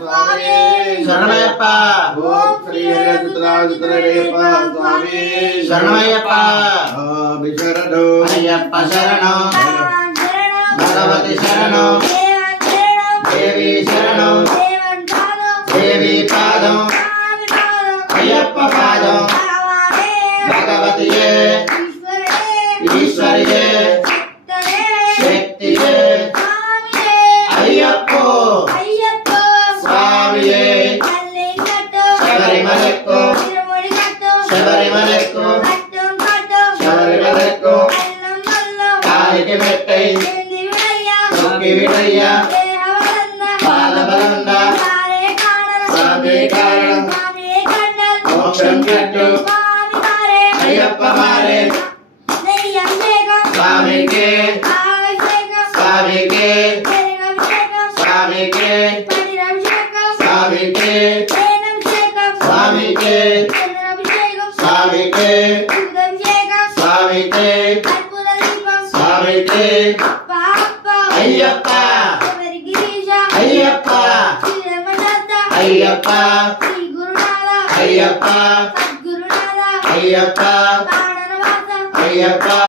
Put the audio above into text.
స్వామి శరణమయ్యప్ప ఓం శ్రీ హరిహరసుతరాజుతరయ్యప్ప స్వామి శరణమయ్యప్ప శరణు అయ్యప్ప శరణం భగవతి శరణం దేవి శరణం దేవి పాదం అయ్యప్ప పాదం భగవతియే ఈశ్వరియే శక్తియే అయ్యప్పో స్వామియే శబరిమలెక్కు శబరిమలెక్కు శబరిమలెక్కు కాలికి మెట్టై తొక్కి విడయ్య పాదబలంద స్వామి కారణం మోక్షం కట్టు అయ్యప్ప మారే స్వామికే స్వామికే స్వామికే స్వామికే స్వామికే స్వామికే స్వామికే స్వామికే అయ్యప్ప అయ్యప్ప అయ్యప్ప అయ్యప్ప అయ్యప్ప అయ్యప్ప